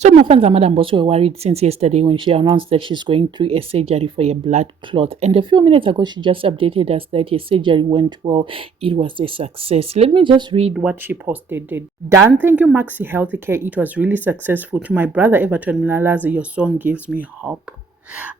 So my friends and Madam Boss were worried since yesterday when she announced that she's going through a surgery for a blood clot. And a few minutes ago, she just updated us that her surgery went well. It was a success. Let me just read what she posted. Dan, thank you, Maxi Healthcare. It was really successful. To my brother Everton Milalazi, your song gives me hope.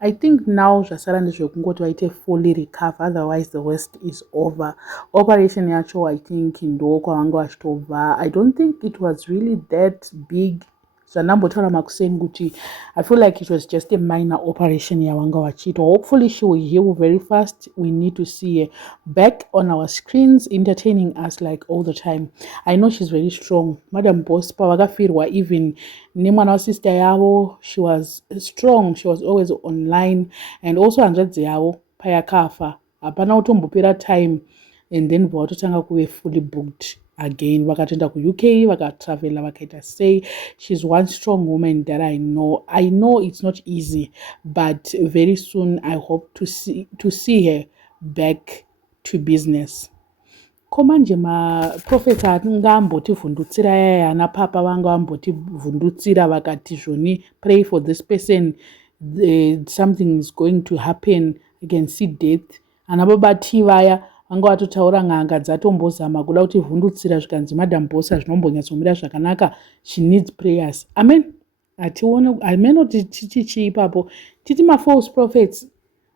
I think now zvasara ndezvekungoti waite fully recover, otherwise the worst is over. Operation yacho I think ndo kwavanga vachitobva. I don't think it was really that big. Zvanambotaura makuseni kuti I feel like it was just a minor operation yavanga vachiita. Hopefully she will heal very fast. We need to see her back on our screens entertaining us like all the time. I know she's very strong. Madam Boss pavakafirwa even nemwana wasister yavo, she was strong. She was always online, and also hanzvadzi yavo payakafa hapana kutombopera time and then vatotanga kuve fully booked again. Vakatoenda ku-UK, vakatravela, vakaita say. She's one strong woman that I know. I know it's not easy, but very soon I hope to see her back to business. Komanje maprofesa anga ambotivhundutsira yaya ana papa vanga vambotivhundutsira vakati zvoni pray for this person, something is going to happen, you can see death. Ana baba ti vaya vanga vatotaura n'anga dzatombozama kuda kutivhundutsira zvikanzi Madam Boss hazvinombonyatsomira zvakanaka, she needs prayers. Amen. Atione ameno titi chiipapo titi ma-false prophets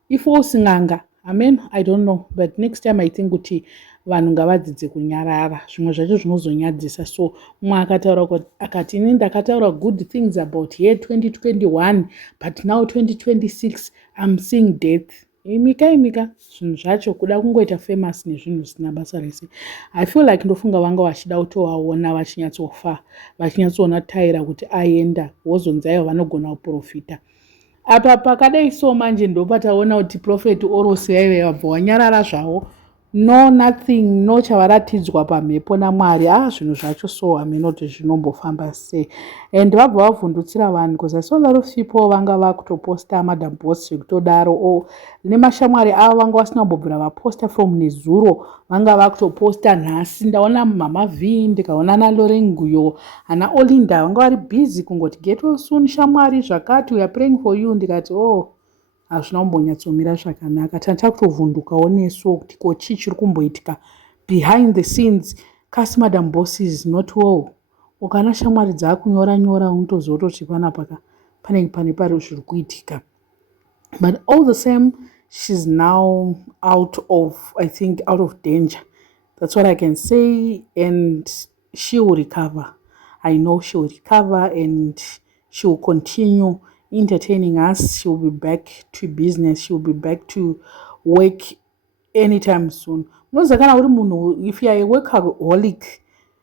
i-false n'anga. Amen. I don't know, but next time I think kuti vanhu ngavadzidze kunyarara, zvimwe zvacho zvinozonyadzisa. So mumwe akataura kuti akati ini ndakataura good things about year 2021 but now 2026 I'm seeing death. Imika zvinhu zvacho kuda kungoita famous nezvinhu zvisina basa rese. I feel like ndofunga vanga vachida kutovaona vachinyatsofa, vachinyatsoona taira kuti aenda wozonzi aiva vanogona kuprofita. Apa pakadai so manje ndopataona kuti Prophet Orosi aive vabva wanyarara zvavo. No nothing, no chavaratidzwa pamhepo naMwari. Zvinhu zvacho so aminoti zvinombofamba sei. And vabva vavhundutsira vanhu because I saw a lot of people vanga vakutoposta Madam Boss zvekutodaro nemashamwari avo vanga vasina kumbobvira vaposta from nezuro vanga vakutoposta nhasi. Ndaona Mama V, ndikaona na Lauren Nguyo, ana Olinda vanga vari busy kungoti get well soon shamwari zvakati, we are praying for you. Ndikati hazvina kumbonyatsomira zvakanaka. Tanta kutovhundukawo nesu kuti ko chii chiri kumboitika behind the scenes. Kasi Madam Boss is not well. Ukana shamwari dzakunyora unotozototi panapa pane pari zviri kuitika. But all the same, she's now out of danger. That's what I can say, and she will recover. I know she will recover and she will continue entertaining us. She will be back to business. She will be back to work anytime soon. If you are a workaholic,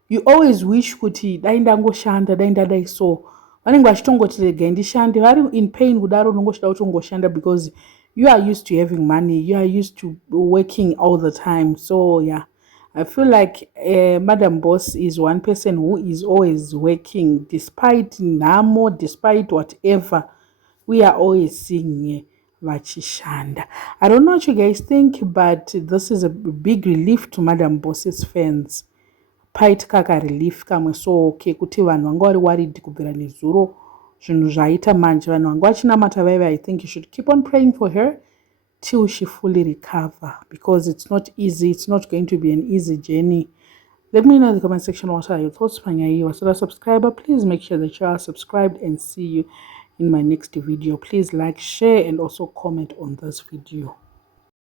you always wish kuti dai ndangoshanda, dai ndadai so. Vanenge vachitongoti regai ndishande, vari in pain kudaro unongochida kutongoshanda because you are used to having money, you are used to working all the time. So yeah, I feel like Madam Boss is one person who is always working despite namo, despite whatever. We are always seeing vachishanda. I don't know what you guys think, but this is a big relief to Madam Boss's fans. Paitika ka relief kamwe so kuti vanhu vanga vari worried kubvira nezuro zvinhu zvaita manje vanhu vanga vachinamata vaiva. I think you should keep on praying for her till she fully recover, because it's not easy. It's not going to be an easy journey. Let me know in the comment section what are your thoughts. So subscriber, please make sure that you are subscribed, and see you in my next video. Please like, share, and also comment on this video.